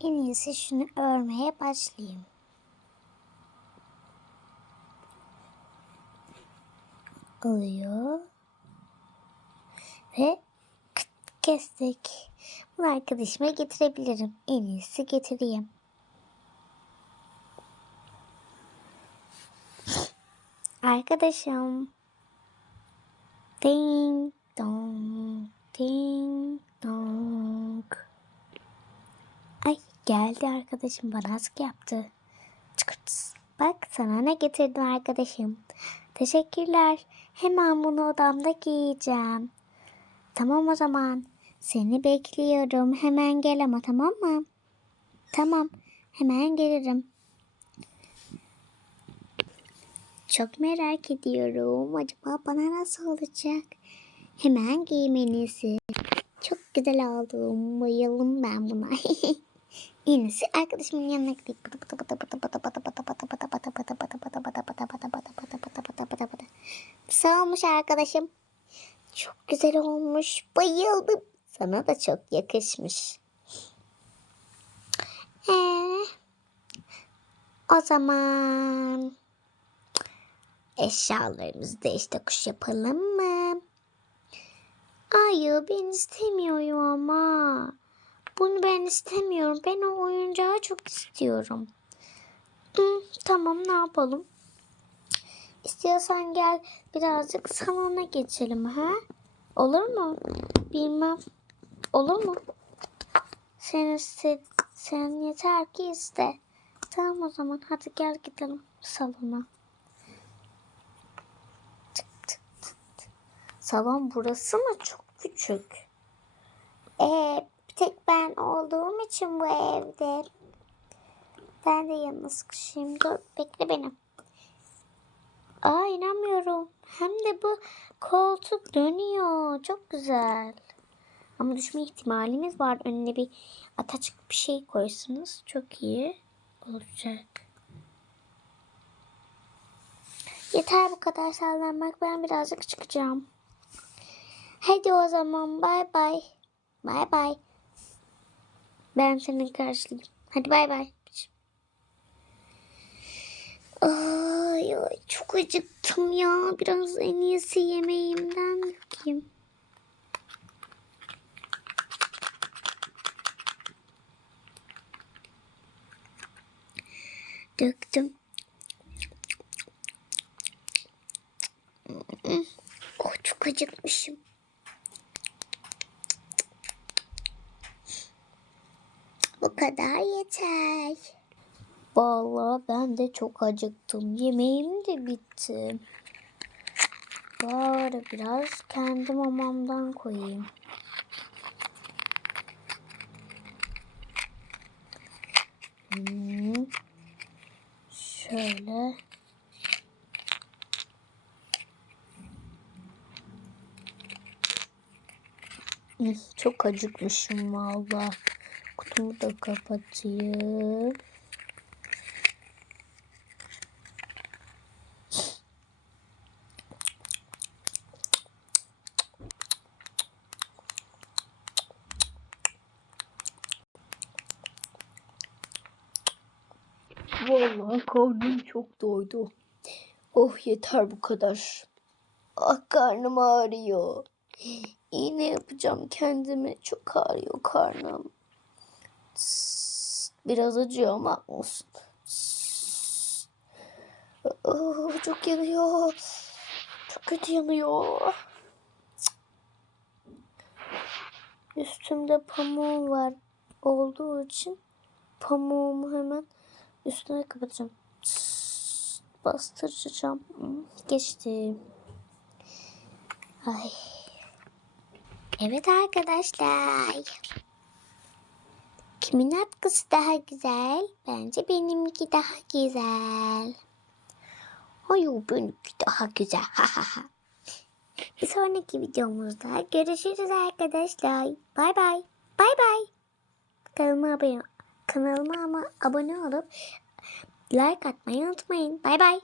En iyisi şunu örmeye başlayayım. Oluyor. Ve kestik. Bunu arkadaşıma getirebilirim. En iyisi getireyim. Arkadaşım. Ding dong, ding dong. Ay geldi arkadaşım bana askı yaptı. Çıkırt. Bak sana ne getirdim arkadaşım. Teşekkürler. Hemen bunu odamda giyeceğim. Tamam o zaman. Seni bekliyorum. Hemen gel ama tamam mı? Tamam. Hemen gelirim. Çok merak ediyorum. Acaba bana nasıl olacak? Hemen giymenizi. Çok güzel oldum. Bayıldım ben buna. İğnesi arkadaşımın yanına gidip Sağ olmuş arkadaşım. Çok güzel olmuş. Bayıldım. Sana da çok yakışmış. Ee, o zaman eşyalarımızı değiş tokuş yapalım mı? Hayır ben istemiyorum ama. Bunu ben istemiyorum. Ben o oyuncağı çok istiyorum. Hı, tamam ne yapalım? İstiyorsan gel birazcık salona geçelim ha? Olur mu? Bilmem. Olur mu? Sen iste, sen yeter ki iste. Tamam o zaman hadi gel gidelim salona. Tık tık tık. Salon burası mı? Çok küçük. Ee, ben olduğum için bu evde. Ben de yanına sıkışayım. Dur bekle beni. Aa inanmıyorum. Hem de bu koltuk dönüyor. Çok güzel. Ama düşme ihtimalimiz var. Önüne bir ataçık bir şey koysanız çok iyi olacak. Yeter bu kadar sallanmak. Ben birazcık çıkacağım. Hadi o zaman bay bay. Bay bay. Ben seni karşılayayım. Hadi bay bay. Ay, ay çok acıktım ya. Biraz en iyisi yemeğimden dökeyim. Döktüm. Oh çok acıkmışım. Bu kadar yeter. Vallahi ben de çok acıktım. Yemeğim de bitti. Bari biraz kendi mamamdan koyayım. Hmm. Şöyle. Hmm, Çok acıkmışım valla. Kutumu da kapatayım. Vallahi karnım çok doydu. Oh yeter bu kadar. Ah karnım ağrıyor. İğne yapacağım kendime. Çok ağrıyor karnım. Biraz acıyor ama olsun. Çok yanıyor. Çok kötü yanıyor. Üstümde pamuğum var olduğu için pamuğumu hemen üstüne kapatacağım. Bastıracağım. Geçti. Ay. Evet arkadaşlar. Kimin atkısı daha güzel? Bence benimki daha güzel. Hayır benimki daha güzel. Bir sonraki videomuzda görüşürüz arkadaşlar. Bay bay. Bay bay. Kanalıma abone, kanalıma ama abone olup like atmayı unutmayın. Bay bay.